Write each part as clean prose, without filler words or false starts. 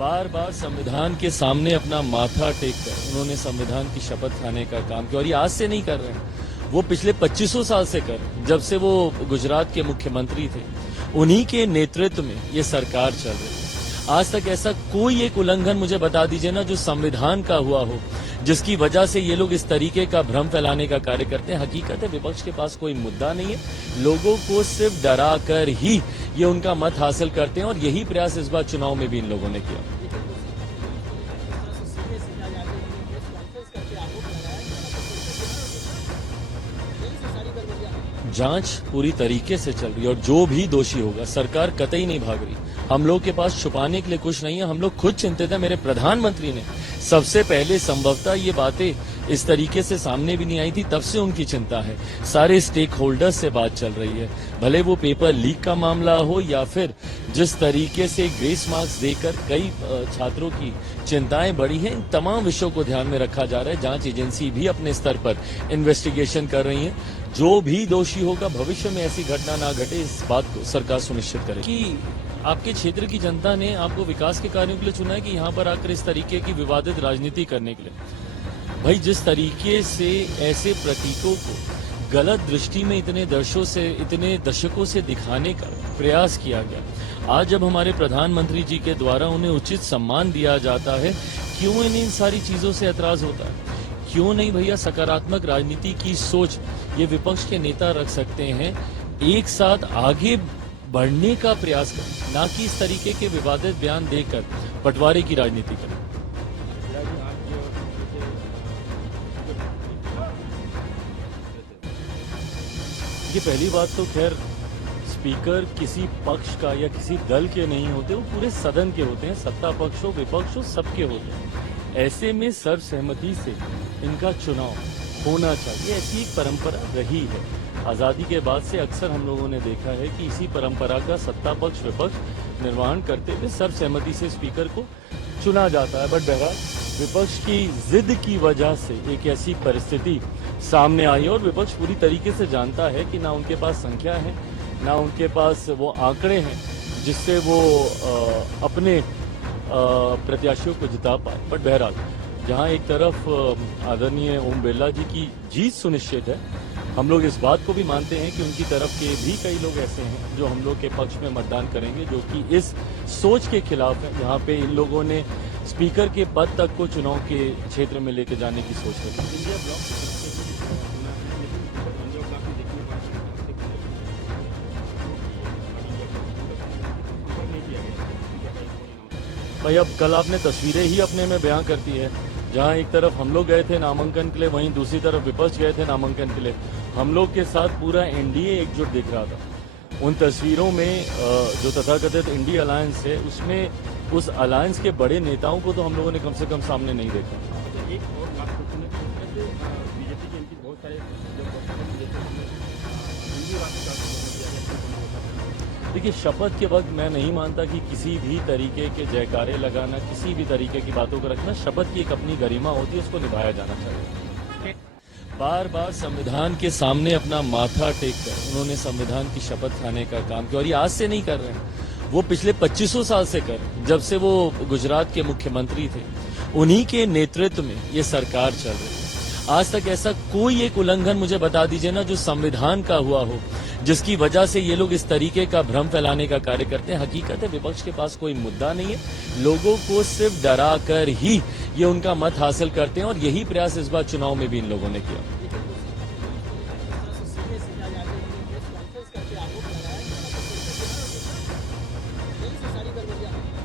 बार बार संविधान के सामने अपना माथा टेक कर उन्होंने संविधान की शपथ खाने का काम किया और ये आज से नहीं कर रहे हैं, वो पिछले 2500 साल से कर रहे हैं। जब से वो गुजरात के मुख्यमंत्री थे उन्हीं के नेतृत्व में ये सरकार चल रही है। आज तक ऐसा कोई एक उल्लंघन मुझे बता दीजिए ना जो संविधान का हुआ हो, जिसकी वजह से ये लोग इस तरीके का भ्रम फैलाने का कार्य करते हैं। हकीकत है विपक्ष के पास कोई मुद्दा नहीं है, लोगों को सिर्फ डरा कर ही ये उनका मत हासिल करते हैं और यही प्रयास इस बार चुनाव में भी इन लोगों ने किया। जांच पूरी तरीके से चल रही है और जो भी दोषी होगा सरकार कतई नहीं भाग रही। हम लोग के पास छुपाने के लिए कुछ नहीं है, हम लोग खुद चिंतित हैं। मेरे प्रधानमंत्री ने सबसे पहले संभवतः ये बातें इस तरीके से सामने भी नहीं आई थी, तब से उनकी चिंता है। सारे स्टेक होल्डर्स से बात चल रही है, भले वो पेपर लीक का मामला हो या फिर जिस तरीके से ग्रेस मार्क्स देकर कई छात्रों की चिंताएं बढ़ी हैं, इन तमाम विषयों को ध्यान में रखा जा रहा है। जांच एजेंसी भी अपने स्तर पर इन्वेस्टिगेशन कर रही है। जो भी दोषी होगा भविष्य में ऐसी घटना ना घटे, इस बात को सरकार सुनिश्चित करे कि आपके क्षेत्र की जनता ने आपको विकास के कार्यों के लिए चुना है कि यहाँ पर आकर इस तरीके की विवादित राजनीति करने के लिए। भाई जिस तरीके से ऐसे प्रतीकों को गलत दृष्टि में इतने दशकों से दिखाने का प्रयास किया गया, आज जब हमारे प्रधानमंत्री जी के द्वारा उन्हें उचित सम्मान दिया जाता है, क्यों इन्हें इन सारी चीजों से एतराज होता है? क्यों नहीं भैया? सकारात्मक राजनीति की सोच ये विपक्ष के नेता रख सकते हैं, एक साथ आगे बढ़ने का प्रयास करें, ना कि इस तरीके के विवादित बयान देकर बंटवारे की राजनीति करें। ये पहली बात तो खैर स्पीकर किसी पक्ष का या किसी दल के नहीं होते, वो पूरे सदन के होते हैं। सत्ता पक्ष हो विपक्ष हो सबके होते हैं। ऐसे में सर्वसहमति से इनका चुनाव होना चाहिए, ऐसी एक परंपरा रही है। आजादी के बाद से अक्सर हम लोगों ने देखा है कि इसी परंपरा का सत्ता पक्ष विपक्ष निर्वहन करते हुए सर्वसहमति से स्पीकर को चुना जाता है। बट बहरहाल विपक्ष की जिद की वजह से एक ऐसी परिस्थिति सामने आई और विपक्ष पूरी तरीके से जानता है कि ना उनके पास संख्या है, ना उनके पास वो आंकड़े हैं जिससे वो अपने प्रत्याशियों को जिता पाए। बट बहरहाल जहां एक तरफ आदरणीय ओम बिरला जी की जीत सुनिश्चित है, हम लोग इस बात को भी मानते हैं कि उनकी तरफ के भी कई लोग ऐसे हैं जो हम लोग के पक्ष में मतदान करेंगे, जो कि इस सोच के खिलाफ है। यहाँ पे इन लोगों ने स्पीकर के पद तक को चुनाव के क्षेत्र में लेके जाने की सोच रखी। भाई अब कल आपने तस्वीरें ही अपने में बयां करती है, जहां एक तरफ हम लोग गए थे नामांकन के लिए, वहीं दूसरी तरफ विपक्ष गए थे नामांकन के लिए। हम लोग के साथ पूरा एनडीए एकजुट दिख रहा था। उन तस्वीरों में जो तथाकथित इंडिया अलायंस है, उसमें उस अलायंस के बड़े नेताओं को तो हम लोगों ने कम से कम सामने नहीं देखा। एक और बात क्वेश्चन है, बीजेपी के इनकी बहुत सारे देखिए, शपथ के वक्त मैं नहीं मानता कि किसी भी तरीके के जयकारे लगाना, किसी भी तरीके की बातों को रखना, शपथ की एक अपनी गरिमा होती है, उसको निभाया जाना चाहिए। बार बार संविधान के सामने अपना माथा टेक कर उन्होंने संविधान की शपथ खाने का काम किया और ये आज से नहीं कर रहे हैं, वो पिछले 2500 साल से कर रहे हैं। जब से वो गुजरात के मुख्यमंत्री थे उन्हीं के नेतृत्व में ये सरकार चल रही है। आज तक ऐसा कोई एक उल्लंघन मुझे बता दीजिए ना जो संविधान का हुआ हो, जिसकी वजह से ये लोग इस तरीके का भ्रम फैलाने का कार्य करते हैं। हकीकत है विपक्ष के पास कोई मुद्दा नहीं है, लोगों को सिर्फ डरा कर ही ये उनका मत हासिल करते हैं और यही प्रयास इस बार चुनाव में भी इन लोगों ने किया।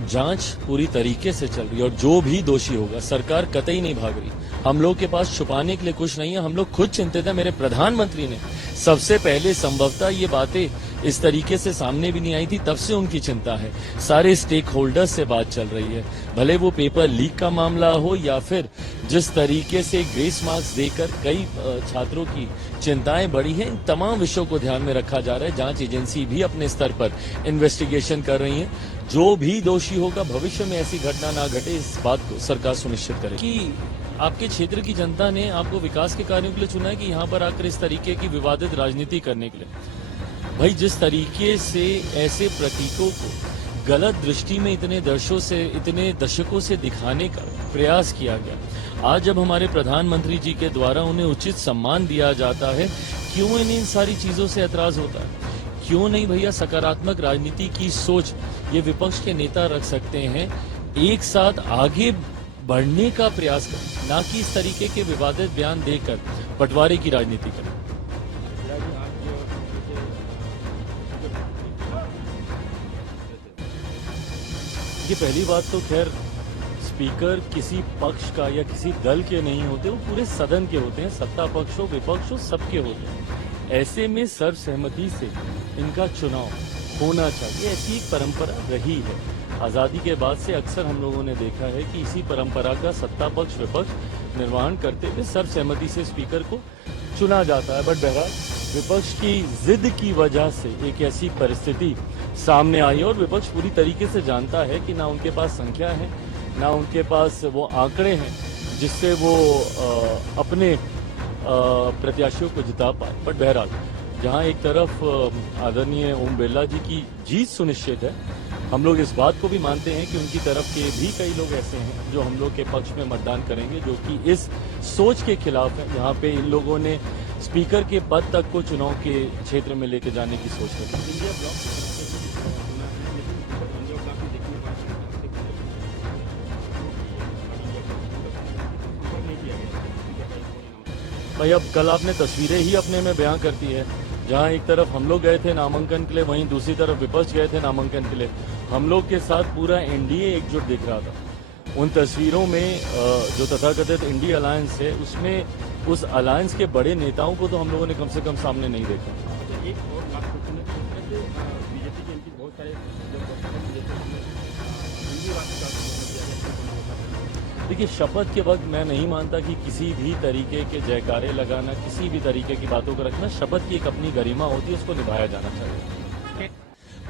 जांच पूरी तरीके से चल रही है और जो भी दोषी होगा सरकार कतई नहीं भाग रही। हम लोग के पास छुपाने के लिए कुछ नहीं है, हम लोग खुद चिंतित हैं। मेरे प्रधानमंत्री ने सबसे पहले संभवतः ये बातें इस तरीके से सामने भी नहीं आई थी, तब से उनकी चिंता है। सारे स्टेक होल्डर्स से बात चल रही है, भले वो पेपर लीक का मामला हो या फिर जिस तरीके से ग्रेस मार्क्स देकर कई छात्रों की चिंताएं बढ़ी हैं, इन तमाम विषयों को ध्यान में रखा जा रहा है। जांच एजेंसी भी अपने स्तर पर इन्वेस्टिगेशन कर रही है। जो भी दोषी होगा भविष्य में ऐसी घटना ना घटे, इस बात को सरकार सुनिश्चित करे कि आपके क्षेत्र की जनता ने आपको विकास के कार्यों के लिए चुना है कि यहाँ पर आकर इस तरीके की विवादित राजनीति करने के लिए। भाई जिस तरीके से ऐसे प्रतीकों को गलत दृष्टि में इतने दशकों से दिखाने का प्रयास किया गया। आज जब हमारे प्रधानमंत्री जी के द्वारा उन्हें उचित सम्मान दिया जाता है, क्यों इन्हें इन सारी चीजों से एतराज होता है? क्यों नहीं भैया? सकारात्मक राजनीति की सोच ये विपक्ष के नेता रख सकते हैं, एक साथ आगे बढ़ने का प्रयास करें, ना कि इस तरीके के विवादित बयान देकर बंटवारे की राजनीति करें। ये पहली बात तो खैर स्पीकर किसी पक्ष का या किसी दल के नहीं होते, वो पूरे सदन के होते हैं। सत्ता पक्ष हो विपक्ष हो सबके होते हैं। ऐसे में सर्वसहमति से इनका चुनाव होना चाहिए, ऐसी एक परंपरा रही है। आजादी के बाद से अक्सर हम लोगों ने देखा है कि इसी परंपरा का सत्ता पक्ष विपक्ष निर्वहन करते हुए सर्वसहमति से स्पीकर को चुना जाता है। बट बहरहाल विपक्ष की जिद की वजह से एक ऐसी परिस्थिति सामने आई और विपक्ष पूरी तरीके से जानता है कि ना उनके पास संख्या है, ना उनके पास वो आंकड़े हैं जिससे वो अपने प्रत्याशियों को जिता पाए। बट बहरहाल जहां एक तरफ आदरणीय ओम बिरला जी की जीत सुनिश्चित है, हम लोग इस बात को भी मानते हैं कि उनकी तरफ के भी कई लोग ऐसे हैं जो हम लोग के पक्ष में मतदान करेंगे, जो कि इस सोच के खिलाफ है। यहाँ पे इन लोगों ने स्पीकर के पद तक को चुनाव के क्षेत्र में लेके जाने की सोच रखी। इंडिया ब्लॉक की तरफ से कुछ सुना है, लेकिन इंडिया ब्लॉक में देखने को आया संपर्क नहीं किया गया। भाई अब कल आपने तस्वीरें ही अपने में बयां करती है, जहां एक तरफ हम लोग गए थे नामांकन के लिए, वहीं दूसरी तरफ विपक्ष गए थे नामांकन के लिए। हम लोग के साथ पूरा एनडीए एकजुट दिख रहा था। उन तस्वीरों में जो तथाकथित इंडिया अलायंस है, उसमें उस अलायंस के बड़े नेताओं को तो हम लोगों ने कम से कम सामने नहीं देखा। अच्छा, एक और लास्ट क्वेश्चन है, जिस तरह से बीजेपी के एमपी बहुत सारे जब बीजेपी में हिंदी राष्ट्र का समर्थन किया गया। देखिए, शपथ के वक्त मैं नहीं मानता कि किसी भी तरीके के जयकारे लगाना, किसी भी तरीके की बातों को रखना, शपथ की एक अपनी गरिमा होती है, उसको निभाया जाना चाहिए।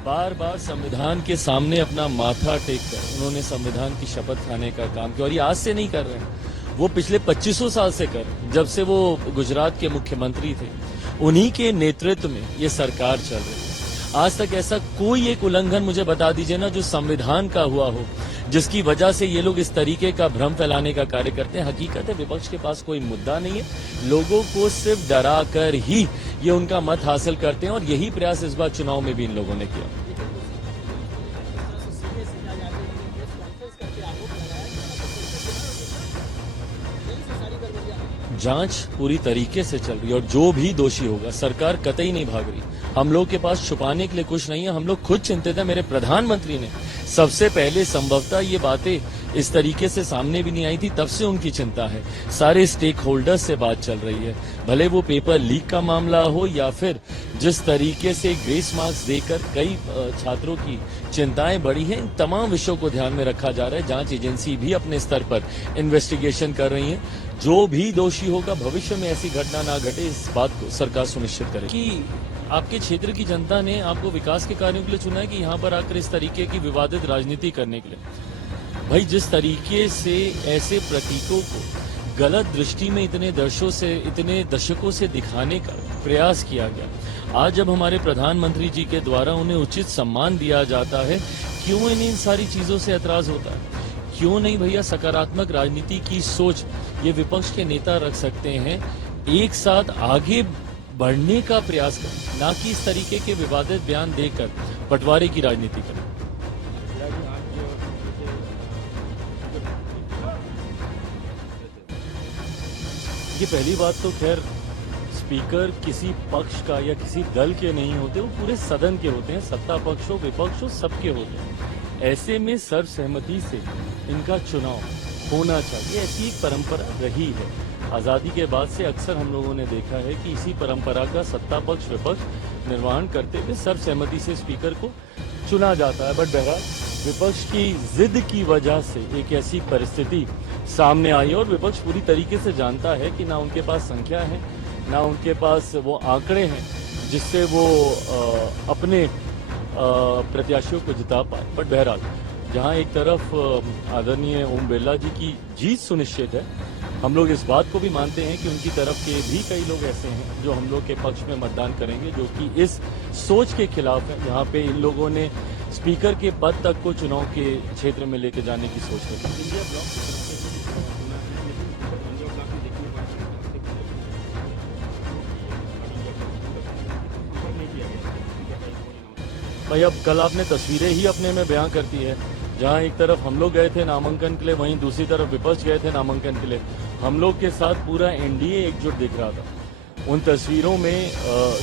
बार बार संविधान के सामने अपना माथा टेक कर उन्होंने संविधान की शपथ खाने का काम किया, और ये आज से नहीं कर रहे हैं, वो पिछले 2500 साल से कर, जब से वो गुजरात के मुख्यमंत्री थे, उन्हीं के नेतृत्व में ये सरकार चल रही है। आज तक ऐसा कोई एक उल्लंघन मुझे बता दीजिए ना जो संविधान का हुआ हो, जिसकी वजह से ये लोग इस तरीके का भ्रम फैलाने का कार्य करते हैं। हकीकत है विपक्ष के पास कोई मुद्दा नहीं है, लोगों को सिर्फ डरा कर ही ये उनका मत हासिल करते हैं, और यही प्रयास इस बार चुनाव में भी इन लोगों ने किया। जांच पूरी तरीके से चल रही है और जो भी दोषी होगा, सरकार कतई नहीं भाग रही। हम लोग के पास छुपाने के लिए कुछ नहीं है, हम लोग खुद चिंतित हैं। मेरे प्रधानमंत्री ने सबसे पहले संभवतः ये बातें इस तरीके से सामने भी नहीं आई थी, तब से उनकी चिंता है। सारे स्टेक होल्डर्स से बात चल रही है, भले वो पेपर लीक का मामला हो या फिर जिस तरीके से ग्रेस मार्क्स देकर कई छात्रों की चिंताएं बढ़ी हैं, इन तमाम विषयों को ध्यान में रखा जा रहा है। जांच एजेंसी भी अपने स्तर पर इन्वेस्टिगेशन कर रही है। जो भी दोषी होगा, भविष्य में ऐसी घटना ना घटे, इस बात को सरकार सुनिश्चित करे कि आपके क्षेत्र की जनता ने आपको विकास के कार्यों के लिए चुना है कि यहाँ पर आकर इस तरीके की विवादित राजनीति करने के लिए। भाई जिस तरीके से ऐसे प्रतीकों को गलत दृष्टि में इतने दशकों से दिखाने का प्रयास किया गया, आज जब हमारे प्रधानमंत्री जी के द्वारा उन्हें उचित सम्मान दिया जाता है, क्यों इन्हें इन सारी चीजों से एतराज होता है? क्यों नहीं भैया? सकारात्मक राजनीति की सोच ये विपक्ष के नेता रख सकते हैं, एक साथ आगे बढ़ने का प्रयास करें, ना कि इस तरीके के विवादित बयान देकर बंटवारे की राजनीति करें। ये पहली बात तो खैर स्पीकर किसी पक्ष का या किसी दल के नहीं होते, वो पूरे सदन के होते हैं। सत्ता पक्ष हो विपक्ष हो सबके होते हैं। ऐसे में सर्वसहमति से इनका चुनाव होना चाहिए, ऐसी एक परंपरा रही है। आजादी के बाद से अक्सर हम लोगों ने देखा है कि इसी परंपरा का सत्ता पक्ष विपक्ष निर्वहन करते हुए सर्वसहमति से स्पीकर को चुना जाता है। बट बहरहाल विपक्ष की जिद की वजह से एक ऐसी परिस्थिति सामने आई और विपक्ष पूरी तरीके से जानता है कि ना उनके पास संख्या है, ना उनके पास वो आंकड़े हैं जिससे वो अपने प्रत्याशियों को जिता पाए। बट बहरहाल जहां एक तरफ आदरणीय ओम बिरला जी की जीत सुनिश्चित है, हम लोग इस बात को भी मानते हैं कि उनकी तरफ के भी कई लोग ऐसे हैं जो हम लोग के पक्ष में मतदान करेंगे, जो कि इस सोच के खिलाफ है। यहाँ पे इन लोगों ने स्पीकर के पद तक को चुनाव के क्षेत्र में लेके जाने की सोच रहे थे। इंडिया ब्लॉक की तरफ से भी सुना है, लेकिन इंडिया ब्लॉक में देखने को आया कि संपर्क नहीं किया गया। भाई अब कल आपने तस्वीरें ही अपने में बयां करती है, जहां एक तरफ हम लोग गए थे नामांकन के लिए, वहीं दूसरी तरफ विपक्ष गए थे नामांकन के लिए। हम लोग के साथ पूरा एनडीए एकजुट दिख रहा था। उन तस्वीरों में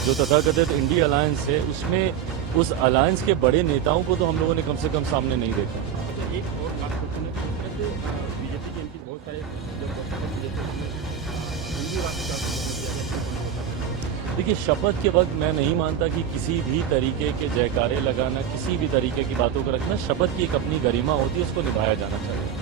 जो तथाकथित इंडिया अलायंस है, उसमें उस अलायंस के बड़े नेताओं को तो हम लोगों ने कम से कम सामने नहीं देखा। अच्छा, एक और लास्ट क्वेश्चन है, जैसे बीजेपी के एमपी बहुत सारे जब बीजेपी में हिंदी राष्ट्र का समर्थन किया गया। देखिए, शपथ के वक्त मैं नहीं मानता कि किसी भी तरीके के जयकारे लगाना, किसी भी तरीके की बातों को रखना, शपथ की एक अपनी गरिमा होती है, उसको निभाया जाना चाहिए।